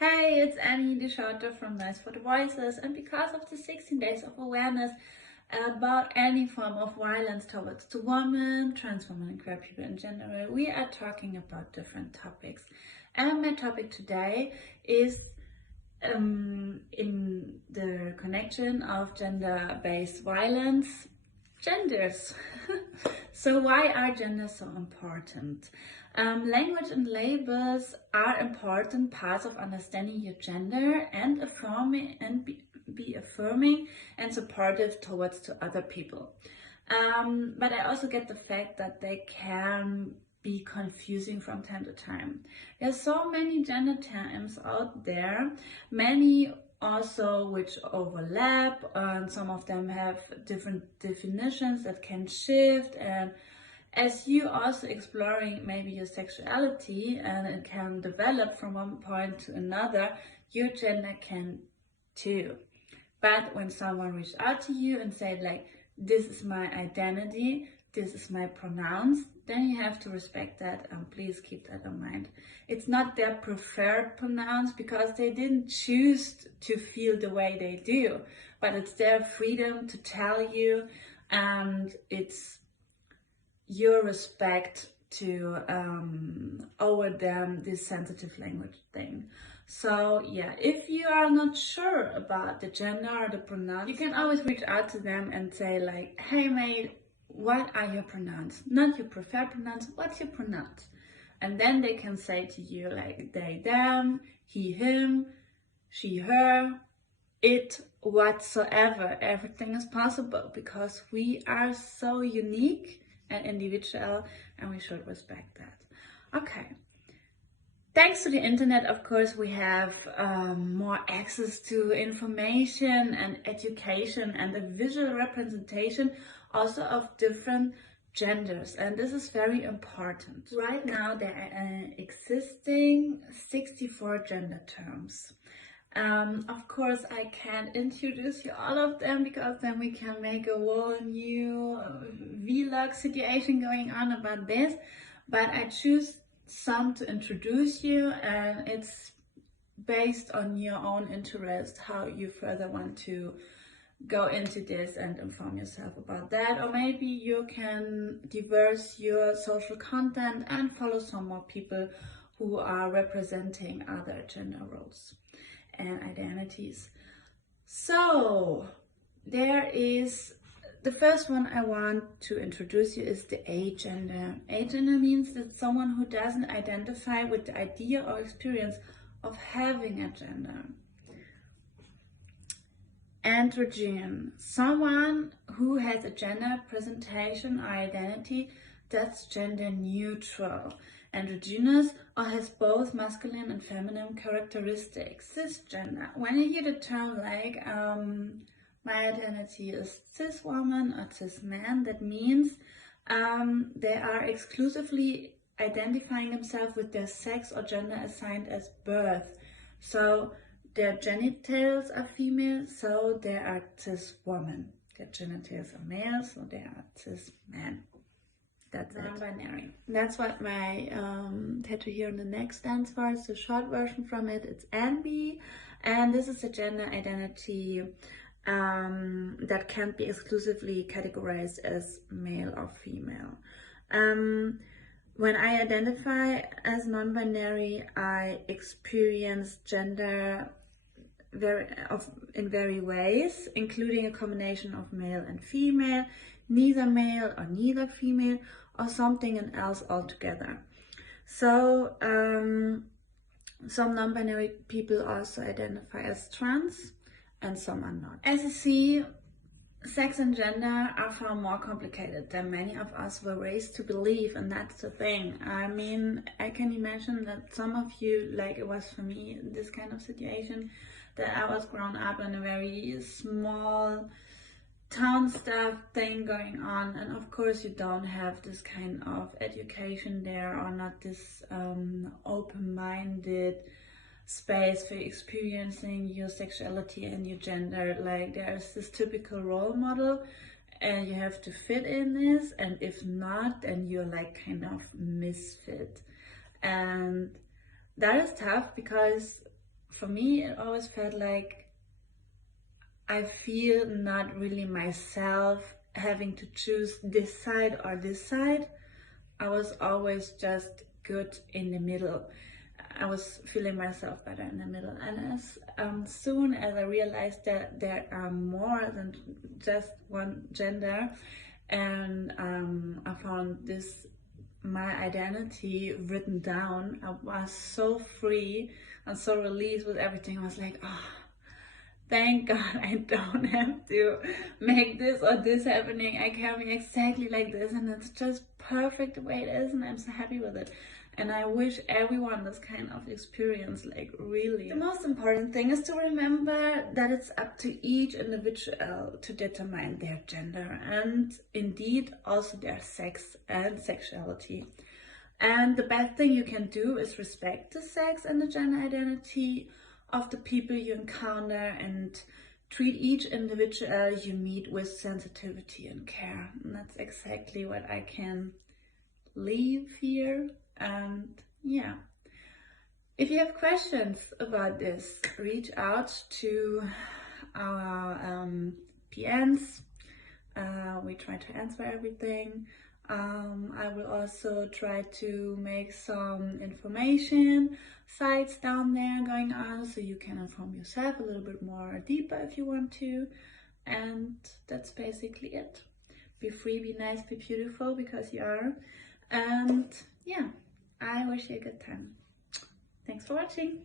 Hey, it's Annie, the shorter from Nice for the Voiceless, and because of the 16 days of awareness about any form of violence towards the woman, trans women, and queer people in general, we are talking about different topics. And my topic today is in the connection of gender-based violence, genders. So why are genders so important? Language and labels are important parts of understanding your gender and affirming and be affirming and supportive towards to other people. But I also get the fact that they can be confusing from time to time. There's so many gender terms out there, many also which overlap, and some of them have different definitions that can shift. And as you also exploring maybe your sexuality and it can develop from one point to another, your gender can too. But when someone reached out to you and said like, this is my identity, this is my pronouns, then you have to respect that, and please keep that in mind. It's not their preferred pronouns because they didn't choose to feel the way they do, but it's their freedom to tell you, and it's your respect to over them this sensitive language thing. So yeah, if you are not sure about the gender or the pronouns, you can always reach out to them and say like, hey mate, what are your pronouns? Not your preferred pronouns, what's your pronouns? And then they can say to you like they, them, he, him, she, her, it, whatsoever. Everything is possible because we are so unique and individual, and we should respect that. Okay. Thanks to the internet, of course, we have more access to information and education and a visual representation also of different genders, and this is very important. Right now there are existing 64 gender terms. Of course, I can't introduce you all of them because then we can make a whole new vlog situation going on about this, but I choose some to introduce you, and it's based on your own interest how you further want to go into this and inform yourself about that. Or maybe you can diverse your social content and follow some more people who are representing other gender roles and identities. So there is the first one I want to introduce you is the agender. Agender means that someone who doesn't identify with the idea or experience of having a gender. Androgyne, someone who has a gender presentation or identity that's gender neutral. Androgynous or has both masculine and feminine characteristics. Cisgender, when you hear the term like my identity is cis woman or cis man, that means they are exclusively identifying themselves with their sex or gender assigned as birth. So their genitals are female, so they are cis woman. Their genitals are male, so they are cis man. That's non-binary. That's what my tattoo here on the neck stands for. It's the short version from it. It's NB, and this is a gender identity that can't be exclusively categorized as male or female. When I identify as non-binary, I experience gender in very ways, including a combination of male and female, neither male or neither female, or something else altogether. So some non-binary people also identify as trans, and some are not. As you see, sex and gender are far more complicated than many of us were raised to believe, and that's the thing. I mean, I can imagine that some of you, like it was for me, this kind of situation, that I was grown up in a very small town stuff thing going on, and of course you don't have this kind of education there, or not this open-minded space for experiencing your sexuality and your gender. Like there's this typical role model and you have to fit in this, and if not, then you're like kind of misfit. And that is tough because for me, it always felt like I feel not really myself having to choose this side or this side. I was always just good in the middle. I was feeling myself better in the middle. And as soon as I realized that there are more than just one gender, and I found this, my identity written down, I was so free and so released with everything. I was like, oh, thank God I don't have to make this or this happening. I can be exactly like this, and it's just perfect the way it is, and I'm so happy with it. And I wish everyone this kind of experience, like really. The most important thing is to remember that it's up to each individual to determine their gender and indeed also their sex and sexuality. And the best thing you can do is respect the sex and the gender identity of the people you encounter and treat each individual you meet with sensitivity and care. And that's exactly what I can leave here. And yeah, if you have questions about this, reach out to our PNs. We try to answer everything. I will also try to make some information sites down there going on, so you can inform yourself a little bit more deeper if you want to. And that's basically it. Be free, be nice, be beautiful, because you are. And yeah, I wish you a good time. Thanks for watching.